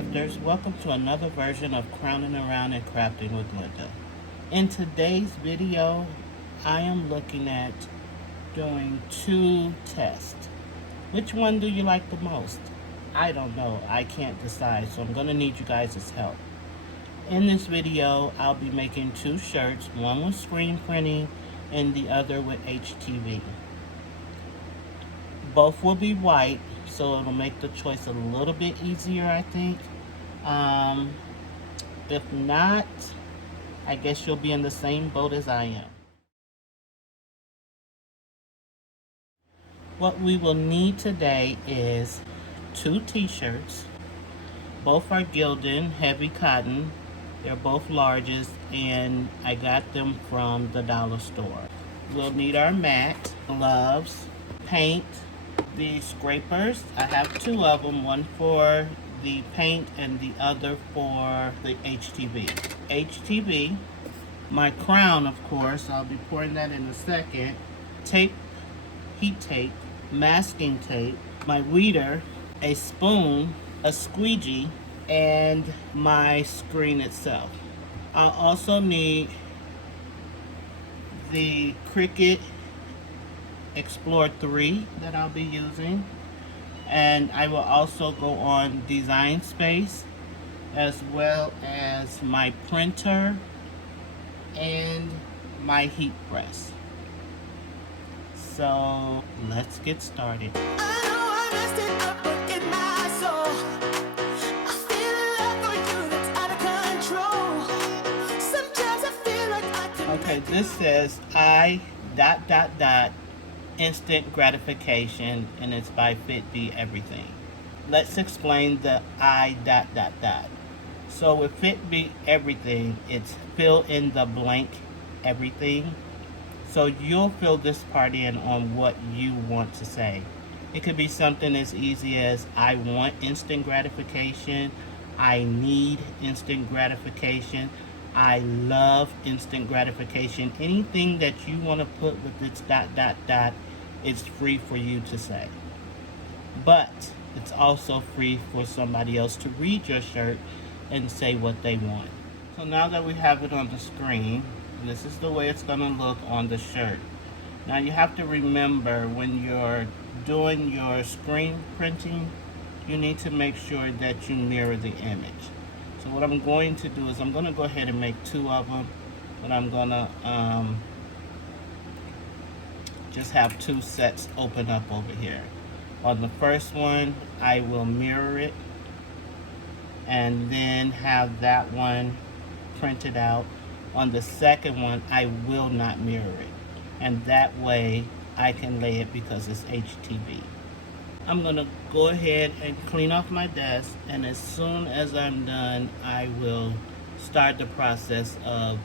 crafters, welcome to another version of Crowning Around and Crafting with Linda. In today's video, I am looking at doing two tests. Which one do you like the most? I don't know, I can't decide, so I'm going to need you guys' help. In this video, I'll be making two shirts, one with screen printing and the other with HTV. Both will be white, so it'll make the choice a little bit easier, I think. If not, I guess you'll be in the same boat as I am. What we will need today is two t-shirts. Both are Gildan heavy cotton. They're both larges, and I got them from the dollar store. We'll need our mat, gloves, paint, the scrapers. I have two of them, one for the paint and the other for the HTV. HTV, my crown, of course, I'll be pouring that in a second, tape, heat tape, masking tape, my weeder, a spoon, a squeegee, and my screen itself. I'll also need the Cricut Explore 3 that I'll be using, and I will also go on Design Space as well as my printer and my heat press. So let's get started. Okay, this says instant gratification, and it's by Fit Be Everything. Let's explain the So with Fit Be Everything, it's fill in the blank everything. So you'll fill this part in on what you want to say. It could be something as easy as I want instant gratification, I need instant gratification, I love instant gratification. Anything that you want to put with its it's free for you to say. But it's also free for somebody else to read your shirt and say what they want. So now that we have it on the screen, this is the way it's going to look on the shirt. Now you have to remember, when you're doing your screen printing, you need to make sure that you mirror the image. So what I'm going to do is I'm going to go ahead and make two of them, but I'm going to just have two sets open up over here. On the first one, I will mirror it and then have that one printed out. On the second one, I will not mirror it, and that way I can lay it because it's HTV. I'm gonna go ahead and clean off my desk, and as soon as I'm done, I will start the process of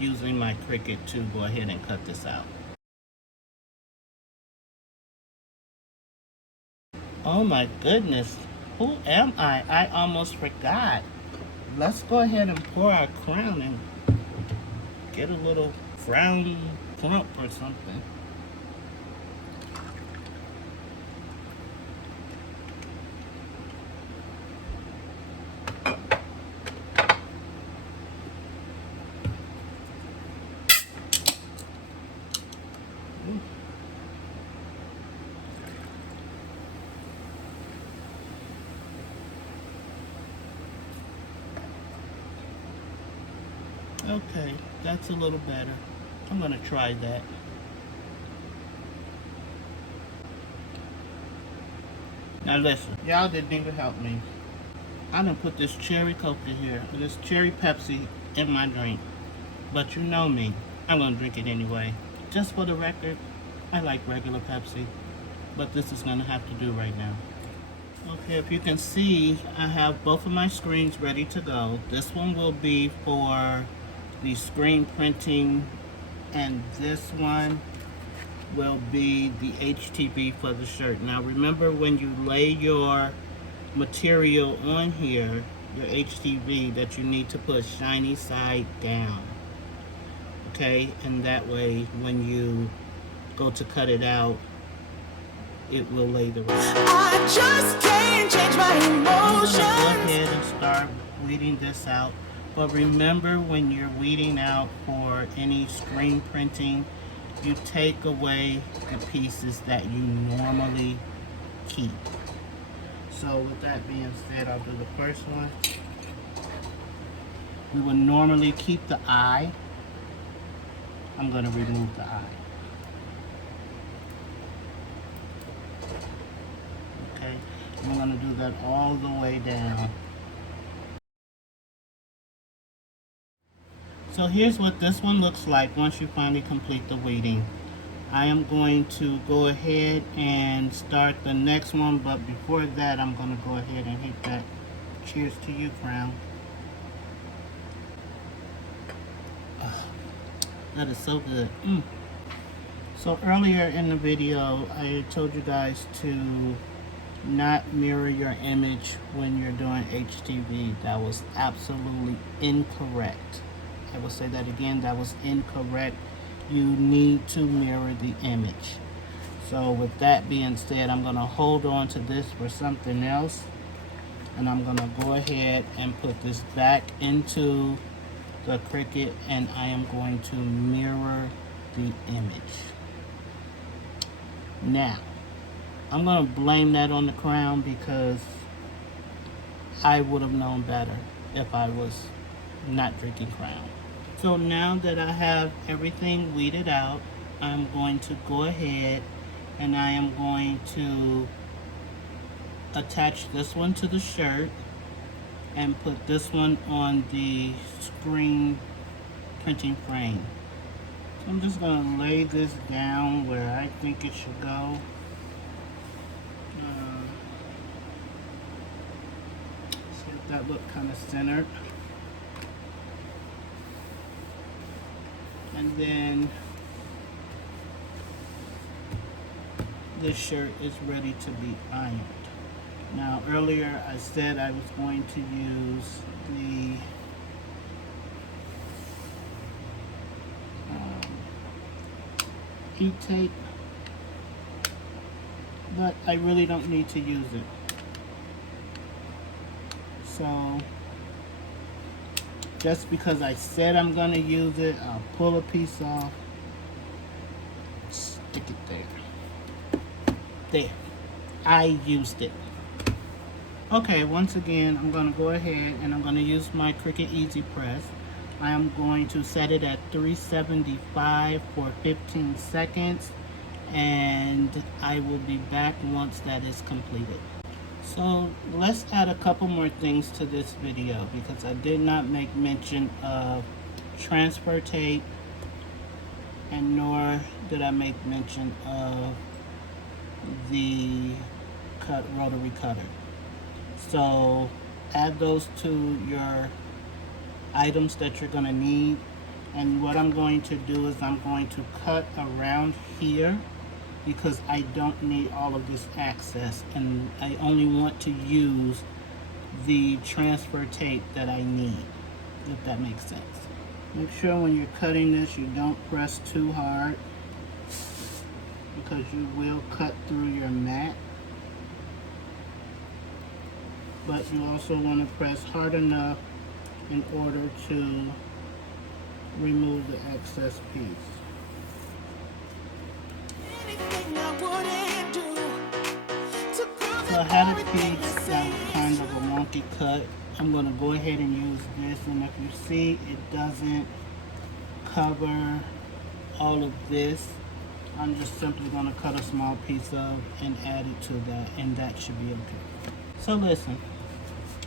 using my Cricut to go ahead and cut this out. Oh my goodness, who am I? I almost forgot. Let's go ahead and pour our crown and get a little crown clump or something. Okay, that's a little better. I'm gonna try that. Now listen, y'all didn't even help me. I done put this cherry Coke in here, and this cherry Pepsi in my drink. But you know me, I'm gonna drink it anyway. Just for the record, I like regular Pepsi, but this is gonna have to do right now. Okay, if you can see, I have both of my screens ready to go. This one will be for the screen printing, and this one will be the HTV for the shirt. Now remember, when you lay your material on here, your HTV, that you need to put shiny side down. Okay, and that way when you go to cut it out, it will lay the rest. I just can't change my emotions. I'm gonna go ahead and start weeding this out. But remember, when you're weeding out for any screen printing, you take away the pieces that you normally keep. So with that being said, I'll do the first one. We would normally keep the eye. I'm going to remove the eye. Okay, I'm going to do that all the way down. So here's what this one looks like once you finally complete the weeding. I am going to go ahead and start the next one, but before that I'm going to go ahead and hit that cheers to you crown. That is so good. So earlier in the video I told you guys to not mirror your image when you're doing HTV. That was absolutely incorrect. I will say that again, that was incorrect. You need to mirror the image. So with that being said, I'm going to hold on to this for something else, and I'm going to go ahead and put this back into the Cricut, and I am going to mirror the image. Now I'm going to blame that on the crown because I would have known better if I was not drinking crown. So now that I have everything weeded out, I'm going to go ahead and I am going to attach this one to the shirt and put this one on the screen printing frame. So I'm just going to lay this down where I think it should go. See if that look kind of centered. And then this shirt is ready to be ironed. Now earlier I said I was going to use the heat tape, but I really don't need to use it. So just because I said I'm going to use it, I'll pull a piece off, stick it there. There. I used it. Okay, once again, I'm going to go ahead and I'm going to use my Cricut Easy Press. I am going to set it at 375 for 15 seconds, and I will be back once that is completed. So let's add a couple more things to this video because I did not make mention of transfer tape, and nor did I make mention of the rotary cutter. So add those to your items that you're going to need, and what I'm going to do is I'm going to cut around here because I don't need all of this access, and I only want to use the transfer tape that I need, if that makes sense. Make sure when you're cutting this you don't press too hard because you will cut through your mat, but you also want to press hard enough in order to remove the excess piece. So I had a piece that was kind of a wonky cut. I'm going to go ahead and use this, and if you see it doesn't cover all of this, I'm just simply going to cut a small piece of and add it to that, and that should be okay. So listen,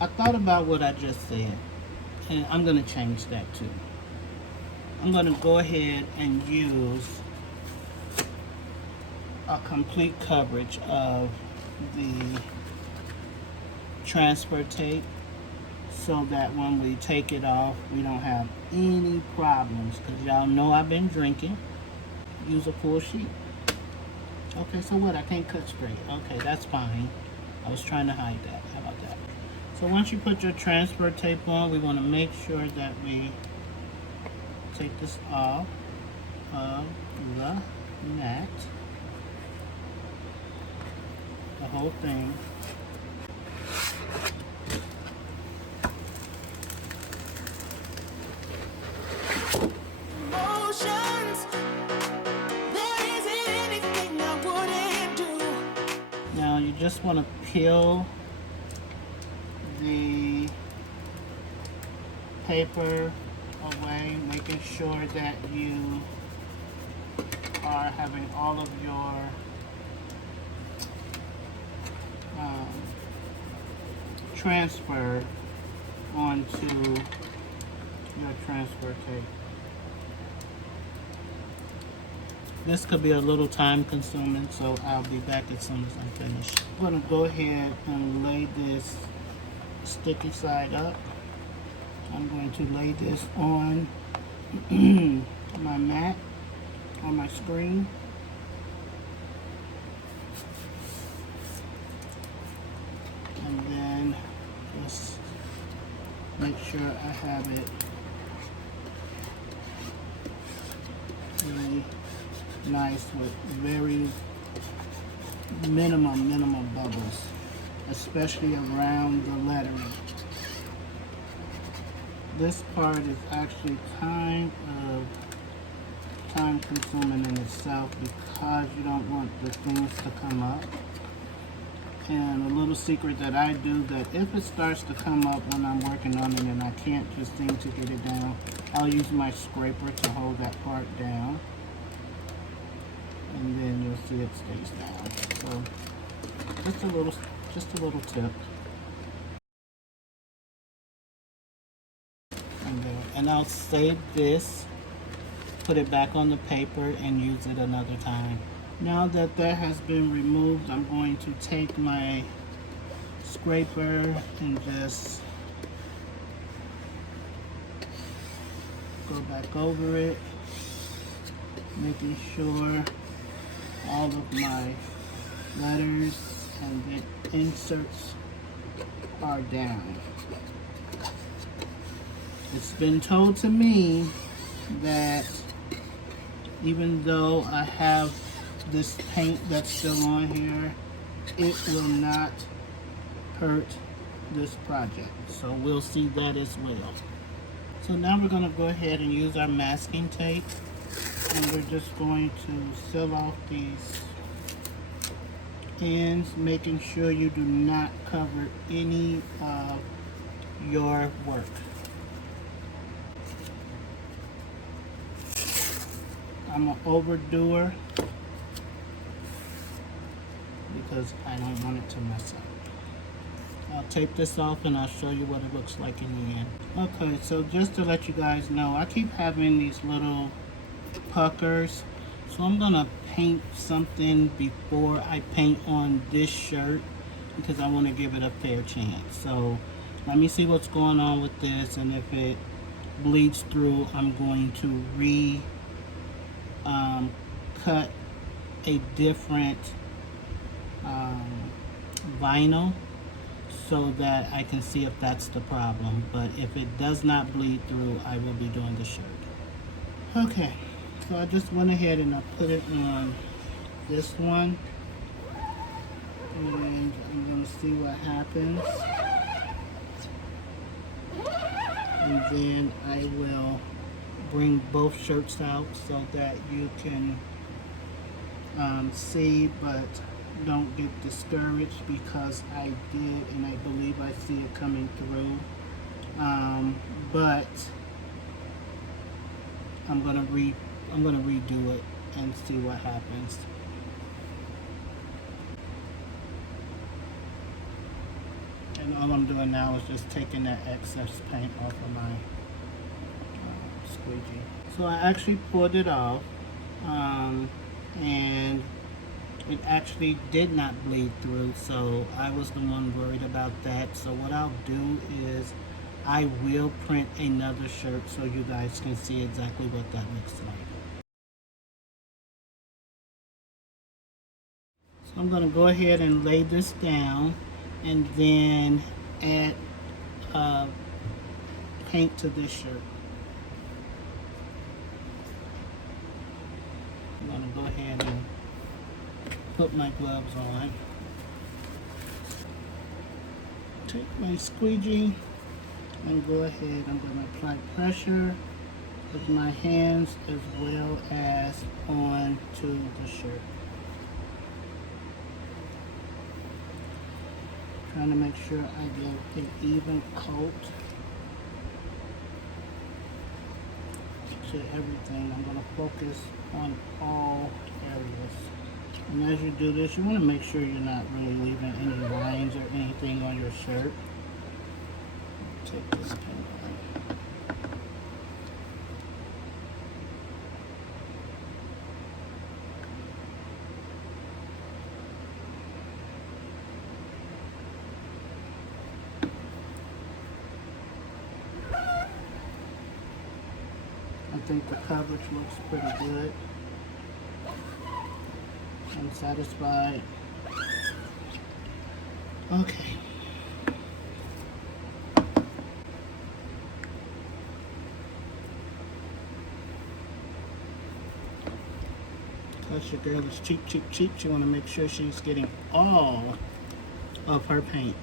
I thought about what I just said, and I'm going to change that too. I'm going to go ahead and use a complete coverage of the transfer tape so that when we take it off we don't have any problems, because y'all know I've been drinking. Use a full sheet. Okay, so what? I can't cut straight. Okay, that's fine. I was trying to hide that. How about that? So once you put your transfer tape on, we want to make sure that we take this off of the mat. whole thing. Emotions. There isn't anything I wouldn't do. Now you just want to peel the paper away, making sure that you are having all of your transfer onto your transfer tape. This could be a little time consuming, so I'll be back as soon as I'm finished. I'm going to go ahead and lay this sticky side up. I'm going to lay this on my mat, on my screen. And then just make sure I have it really nice with very minimum bubbles, especially around the lettering. This part is actually kind of time consuming in itself because you don't want the things to come up. And a little secret that I do, that if it starts to come up when I'm working on it and I can't just seem to get it down, I'll use my scraper to hold that part down. And then you'll see it stays down. So just a little tip. And I'll save this, put it back on the paper, and use it another time. Now that that has been removed, I'm going to take my scraper and just go back over it, making sure all of my letters and the inserts are down. It's been told to me that even though I have this paint that's still on here, it will not hurt this project. So we'll see that as well. So now we're going to go ahead and use our masking tape, and we're just going to seal off these ends, making sure you do not cover any of your work. I'm an overdoer because I don't want it to mess up. I'll tape this off and I'll show you what it looks like in the end. Okay, so just to let you guys know, I keep having these little puckers. So I'm gonna paint something before I paint on this shirt because I want to give it a fair chance. So let me see what's going on with this, and if it bleeds through, I'm going to cut a different vinyl so that I can see if that's the problem. But if it does not bleed through, I will be doing the shirt. Okay, so I just went ahead and I put it on this one, and I'm going to see what happens, and then I will bring both shirts out so that you can see, but don't get discouraged because I did, and I believe I see it coming through, but I'm gonna redo it and see what happens. And all I'm doing now is just taking that excess paint off of my squeegee. So I actually pulled it off, and it actually did not bleed through, so I was the one worried about that. So what I'll do is I will print another shirt so you guys can see exactly what that looks like. So I'm going to go ahead and lay this down and then add paint to this shirt. I'm going to go ahead and put my gloves on. take my squeegee and go ahead. I'm going to apply pressure with my hands as well as onto the shirt. Trying to make sure I get an even coat to everything. I'm going to focus on all areas. And as you do this, you want to make sure you're not really leaving any lines or anything on your shirt. Take this pen on. I think the coverage looks pretty good. I'm satisfied. Okay. Because your girl is cheap. You want to make sure she's getting all of her paint.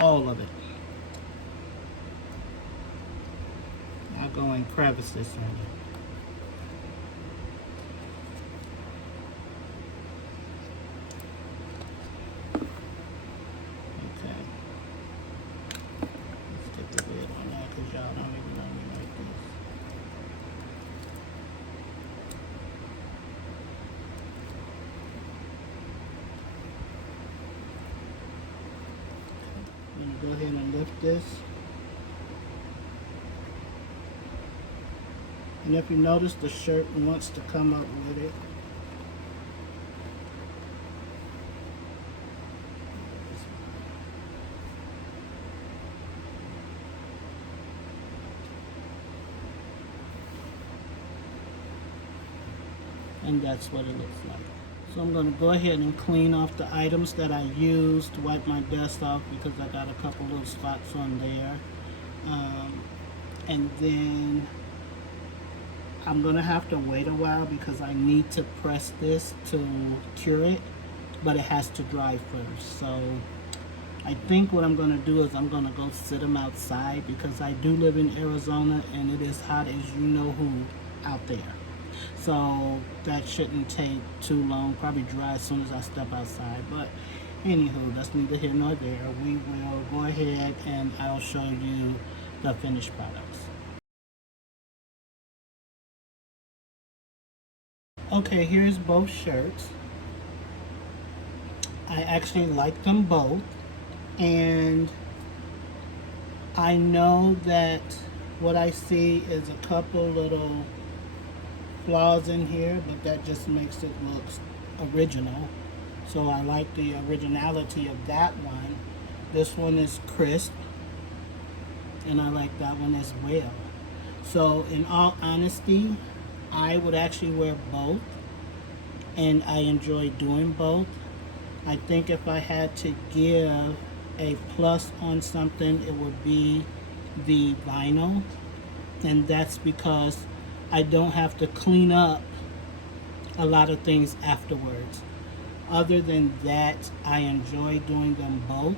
All of it. I'll go in crevices in it. Okay. Let's get the lid on that because y'all don't even know me like this. I'm going to go ahead and lift this. And if you notice, the shirt wants to come up with it. And that's what it looks like. So I'm going to go ahead and clean off the items that I used to wipe my dust off because I got a couple little spots on there. And then I'm going to have to wait a while because I need to press this to cure it, but it has to dry first. So I think what I'm going to do is I'm going to go sit them outside because I do live in Arizona and it is hot as you know who out there. So that shouldn't take too long, probably dry as soon as I step outside. But anywho, that's neither here nor there. We will go ahead and I'll show you the finished products. Okay, here's both shirts. I actually like them both, and I know that what I see is a couple little flaws in here, but that just makes it look original. So I like the originality of that one. This one is crisp, and I like that one as well. So in all honesty, I would actually wear both, and I enjoy doing both. I think if I had to give a plus on something, it would be the vinyl, and that's because I don't have to clean up a lot of things afterwards. Other than that, I enjoy doing them both,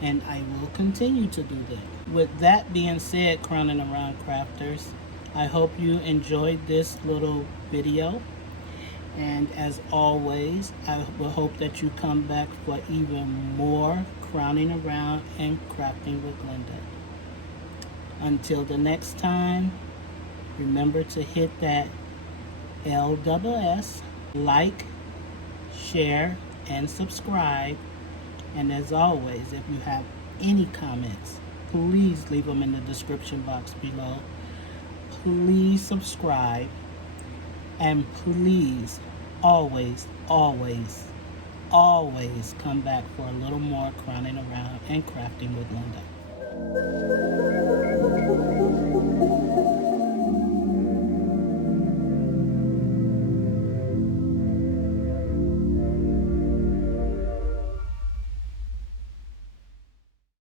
and I will continue to do that. With that being said, Crowning Around Crafters, I hope you enjoyed this little video, and as always, I will hope that you come back for even more Crowning Around and Crafting with Linda. Until the next time, remember to hit that LSS, like, share, and subscribe. And as always, if you have any comments, please leave them in the description box below. Please subscribe, and please always come back for a little more Crowning Around and Crafting with Linda.